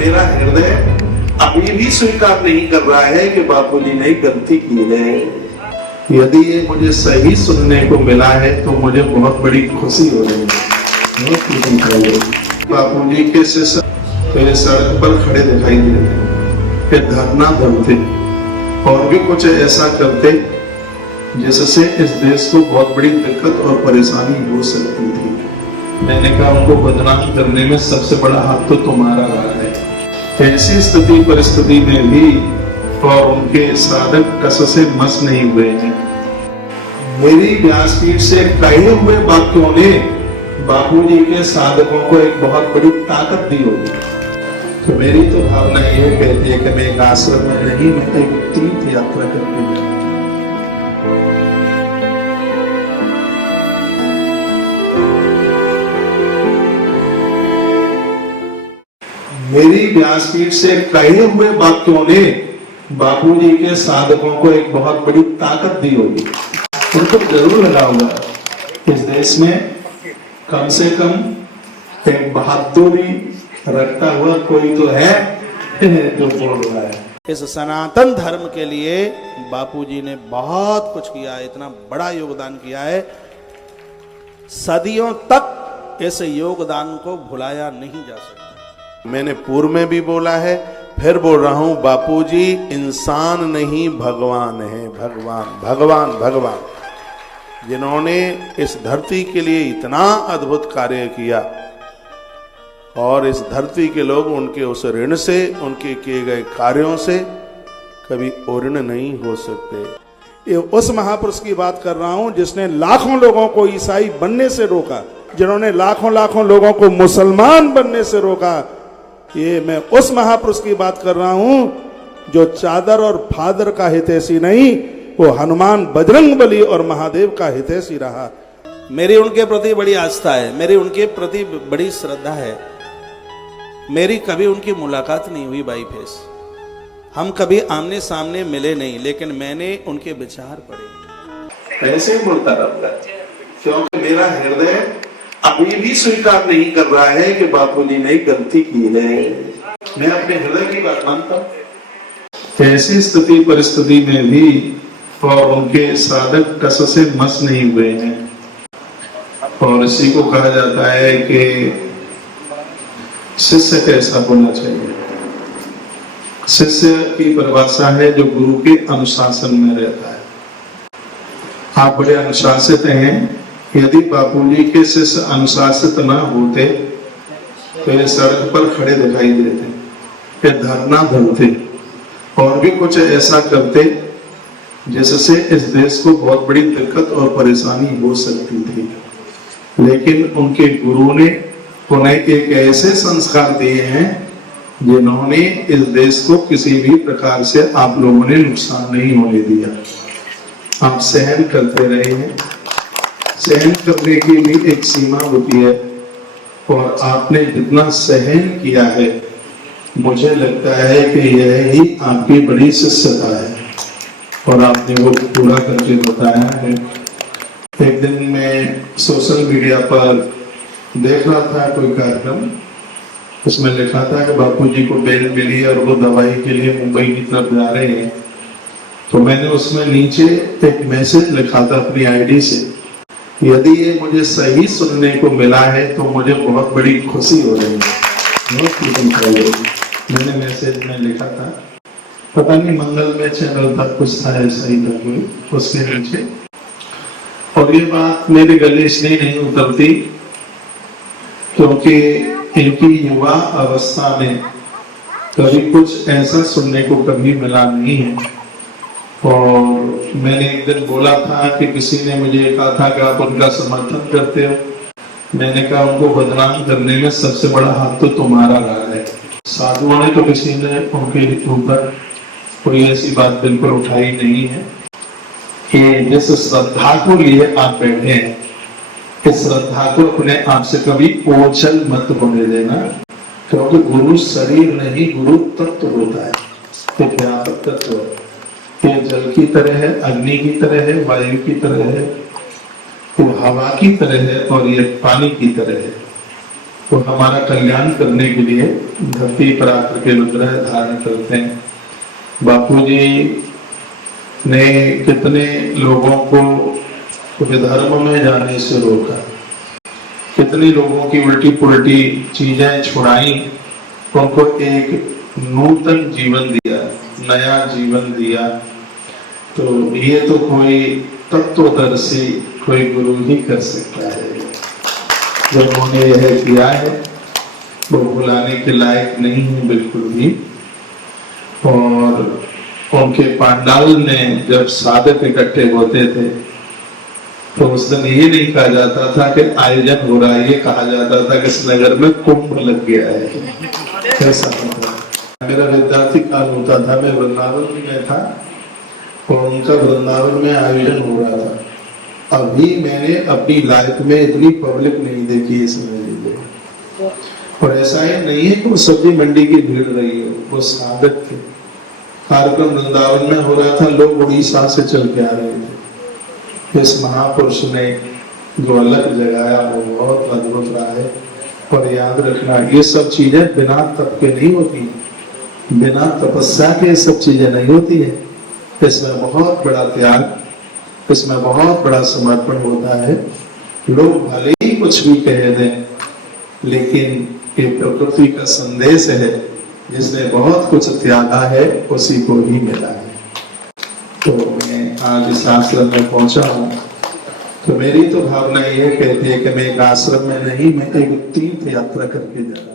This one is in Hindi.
मेरा हृदय अभी भी स्वीकार नहीं कर रहा है कि बापूजी ने गलती की है। यदि ये मुझे सही सुनने को मिला है तो मुझे बहुत बड़ी खुशी हो रही है। बापूजी के शिष्य मेरे सड़क पर खड़े दिखाई देते, धरना धरते और भी कुछ ऐसा करते जिससे इस देश को बहुत बड़ी दिक्कत और परेशानी हो सकती थी। मैंने कहा उनको बदनाम करने में सबसे बड़ा हाथ तो तुम्हारा रहा है। ऐसी स्थिति परिस्थिति में भी और उनके साधक कस से मस नहीं हुए हैं। मेरी व्यासपीठ से कहे हुए वाक्यों ने बापूजी के साधकों को एक बहुत बड़ी ताकत दी होगी। तो मेरी तो भावना ये कहती है कि मैं एक आश्रम में नहीं, मैं एक तीर्थ यात्रा करती हूँ। मेरी व्यासपीठ से कहे हुए वाक्यों ने बापूजी के साधकों को एक बहुत बड़ी ताकत दी होगी। उनको जरूर लगा होगा इस देश में कम से कम एक बहादुरी रखता हुआ कोई तो है जो बोल रहा है। इस सनातन धर्म के लिए बापूजी ने बहुत कुछ किया है, इतना बड़ा योगदान किया है, सदियों तक इस योगदान को भुलाया नहीं जा सकता। मैंने पूर्व में भी बोला है, फिर बोल रहा हूं, बापूजी इंसान नहीं भगवान है। भगवान भगवान भगवान जिन्होंने इस धरती के लिए इतना अद्भुत कार्य किया और इस धरती के लोग उनके उस ऋण से, उनके किए गए कार्यों से कभी ऋण नहीं हो सकते। ये उस महापुरुष की बात कर रहा हूं जिसने लाखों लोगों को ईसाई बनने से रोका, जिन्होंने लाखों लाखों लोगों को मुसलमान बनने से रोका। ये मैं उस महापुरुष की बात कर रहा हूं जो चादर और फादर का हितैषी नहीं, वो हनुमान, बजरंगबली और महादेव का हितैषी रहा। मेरी उनके प्रति बड़ी आस्था है, मेरी उनके प्रति बड़ी श्रद्धा है। मेरी कभी उनकी मुलाकात नहीं हुई बाई फेस, हम कभी आमने सामने मिले नहीं, लेकिन मैंने उनके विचार पढ़े। ऐसे ही बोलता रहता है क्योंकि मेरा हृदय अभी भी स्वीकार नहीं कर रहा है कि बापूजी ने गलती की है। मैं अपने हृदय की बात मानता हूं। ऐसी स्थिति परिस्थिति में भी और उनके साधक कस से मस नहीं हुए हैं। और इसी को कहा जाता है कि शिष्य कैसा होना चाहिए। शिष्य की परिभाषा है जो गुरु के अनुशासन में रहता है। आप बड़े अनुशासित हैं। यदि बापूजी के शिष्य अनुशासित न होते तो ये सड़क पर खड़े दिखाई देते, ये धरना धरते और भी कुछ ऐसा करते जिससे इस देश को बहुत बड़ी दिक्कत और परेशानी हो सकती थी। लेकिन उनके गुरु ने उन्हें एक ऐसे संस्कार दिए हैं जिन्होंने इस देश को किसी भी प्रकार से आप लोगों ने नुकसान नहीं होने दिया। आप सहन करते रहे हैं। सहन करने की भी एक सीमा होती है और आपने जितना सहन किया है, मुझे लगता है कि यह ही आपकी बड़ी शिष्यता है और आपने वो पूरा करके बताया है। एक दिन मैं सोशल मीडिया पर देख रहा था कोई कार्यक्रम, उसमें लिखा था कि बापूजी को बेल मिली और वो दवाई के लिए मुंबई की तरफ जा रहे हैं। तो मैंने उसमें नीचे एक मैसेज लिखा था अपनी आईडी से, यदि ये मुझे सही सुनने को मिला है तो मुझे बहुत बड़ी खुशी हो रही है। मैंने मैसेज में लिखा था, पता नहीं मंगल में चैनल तक कुछ था, ऐसा ही था कोई उसके नीचे। और ये बात मेरे गले से नहीं उतरती क्योंकि इनकी युवा अवस्था में कभी कुछ ऐसा सुनने को कभी मिला नहीं है। और मैंने एक दिन बोला था कि किसी ने मुझे कहा था कि आप उनका समर्थन करते हो। मैंने कहा उनको बदनाम करने में सबसे बड़ा हाथ तो तुम्हारा रहा है। साधुओं ने तो किसी ने उनके ऊपर कोई ऐसी बात बिल्कुल उठाई नहीं है कि जिस श्रद्धा को लिए आप बैठे हैं, इस श्रद्धा को अपने आप से कभी ओझल मत होने देना, क्योंकि गुरु शरीर नहीं, गुरु तत्व होता है, एक व्यापक तत्व है। ये जल की तरह है, अग्नि की तरह है, वायु की तरह है, वो हवा की तरह है और ये पानी की तरह है। वो हमारा कल्याण करने के लिए धरती पर आकर के विग्रह धारण करते हैं। बापूजी ने कितने लोगों को विधर्म में जाने से रोका, कितने लोगों की उल्टी पुल्टी चीजें छुड़ाई, उनको एक नूतन जीवन दिया, नया जीवन दिया। तो ये तो कोई तत्वदर्शी, कोई गुरु ही कर सकता है। जो उन्होंने यह किया है वो भुलाने के लायक नहीं है बिल्कुल भी। और उनके पांडाल में जब साधक इकट्ठे होते थे तो उस दिन ये नहीं कहा जाता था कि आयोजन हो रहा है, ये कहा जाता था कि इस नगर में कुंभ लग गया है। ऐसा होता। मेरा विद्यार्थी काल होता था, मैं वृंदावन में था और उनका वृंदावन में आयोजन हो रहा था। अभी मैंने अपनी लाइफ में इतनी पब्लिक नहीं देखी इसमें। और ऐसा ही नहीं है कि वो सब्जी मंडी की भीड़ रही हो, वो साधक थे। कार्यक्रम वृंदावन में हो रहा था, लोग उड़ीसा से चल के आ रहे थे। इस महापुरुष ने जो अलग जगाया वो बहुत अद्भुत रहा है। और याद रखना, ये सब चीजें बिना तप के नहीं होती, बिना तपस्या के सब चीजें नहीं होती है। इसमें बहुत बड़ा त्याग, इसमें बहुत बड़ा समर्पण होता है। लोग भले ही कुछ भी कह दें, लेकिन ये प्रकृति का संदेश है, जिसने बहुत कुछ त्यागा है उसी को ही मिला है। तो मैं आज इस आश्रम में पहुंचा हूँ, तो मेरी तो भावना ये कहती है कि मैं एक आश्रम में नहीं, मैं एक तीर्थ यात्रा करके जा रहा हूँ।